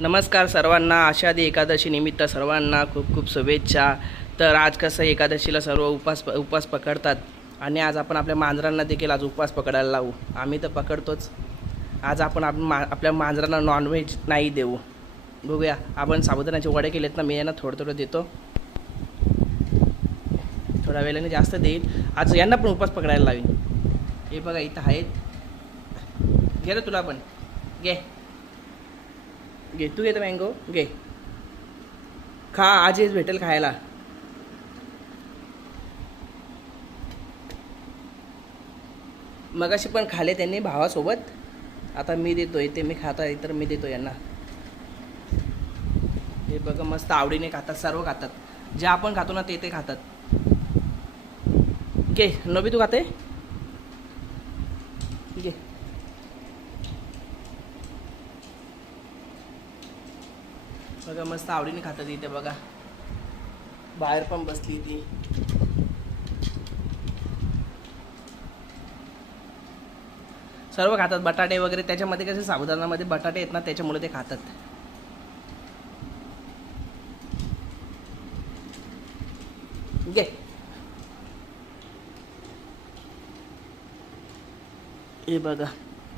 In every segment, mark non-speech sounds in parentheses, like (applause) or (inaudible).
नमस्कार सर्वांना आषाढी एकादशीनिमित्त सर्वांना खूप खूप शुभेच्छा. तर आज कसं एकादशीला सर्व उपास उपास पकडतात आणि आज आपण आपल्या मांजरांना देखील आज उपवास पकडायला लावू. आम्ही तर पकडतोच. आज आपण आप मा आपल्या मांजरांना नॉनव्हेज नाही देऊ. बघूया आपण साबुदाण्याचे वडे केलेत ना मी यांना थोडं थोडं देतो. थोड्या वेळाने जास्त देईल आज यांना पण उपवास पकडायला लावीन. हे बघा इथं आहेत. घे रे तुला पण. घे. घे तू घेतो मँगो घे. खा आज हेच भेटेल खायला. मगाशी पण खाले त्यांनी भावासोबत. आता मी देतोय ते मी खाता तर मी देतो यांना. हे बघा मस्त आवडीने खातात सर्व खातात. जे आपण खातो ना ते ते खातात. घे नोबी तू खाते? घे. बघा मस्त आवडीने खातात इथे बघा. बाहेर पण बसली ती. सर्व खातात बटाटे वगैरे. त्याच्यामध्ये कसे साबुदाणामध्ये बटाटे आहेत ना त्याच्यामुळे ते खातात. घे. हे बघा.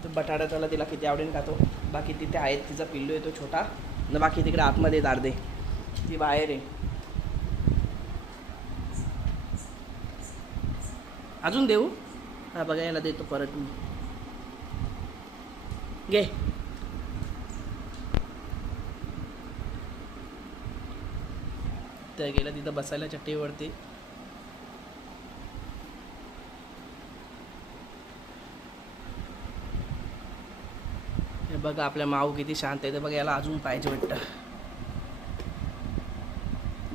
तर बटाटा त्याला तिला किती आवडीने खातो. बाकी तिथे आहेत. तिचा पिल्लू येतो छोटा. न बाकी तिकडे आतमध्ये दारदे ती बाहेर आहे. अजून देऊ? हा बघा याला देतो परत मी. घे. त्या गेला तिथं बसायला चट्टीवरती. बघा आपल्या माऊ किती शांत आहे. ते बघा याला अजून पाहिजे वाटतं.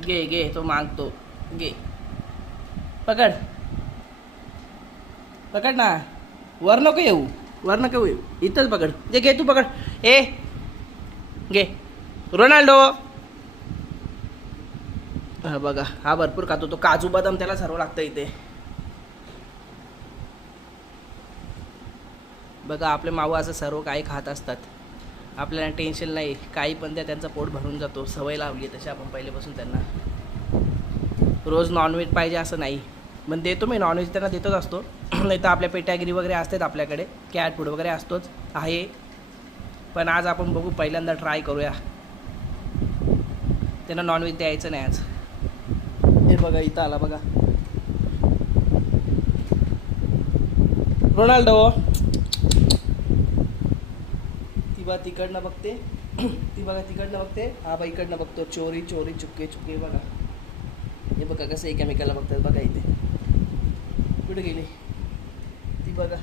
घे घे तो मागतो. घे. पकड. पकड ना. वर नको येऊ. वर नको येऊ. इथंच पकड. जे घे तू पकड. ए. घे. रोनाल्डो. हा बघा. हा भरपूर खातो. तो काजू बदाम त्याला सर्व लागतं इथे. बघा आपले माऊ असं सर्व काही खात असतात. आपल्याला टेन्शन नाही. काही पण त्या त्यांचा पोट भरून जातो. सवय लावली तशी आपण पहिलेपासून त्यांना. रोज नॉनव्हेज पाहिजे असं नाही. पण देतो मी नॉनव्हेज त्यांना देतोच असतो. (clears throat) नाही तर आपल्या पेट्यागिरी वगैरे असतात आपल्याकडे. कॅट फूड वगैरे असतोच. आहे. पण आज आपण बघू पहिल्यांदा ट्राय करूया. त्यांना नॉनव्हेज द्यायचं नाही आज. हे बघा इथं आला बघा. रोनाल्डो. ती तिकडनं बघते. ती बघा तिकडनं बघते. हा बा इकडनं बघतो. चोरी चोरी चुपके चुपके बघा. हे बघा कसं एकामेकाला बघतात. बघा इथे. कुठे गेली? ती बघा.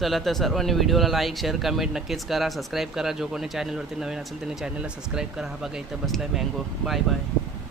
चला तर सर्वांनी व्हिडिओला लाईक शेअर कमेंट नक्कीच करा. सबस्क्राईब करा. जो कोणी चॅनलवरती नवीन असेल त्यांनी चॅनलला सबस्क्राईब करा. हा बघा इथं बसलाय मँगो बाय बाय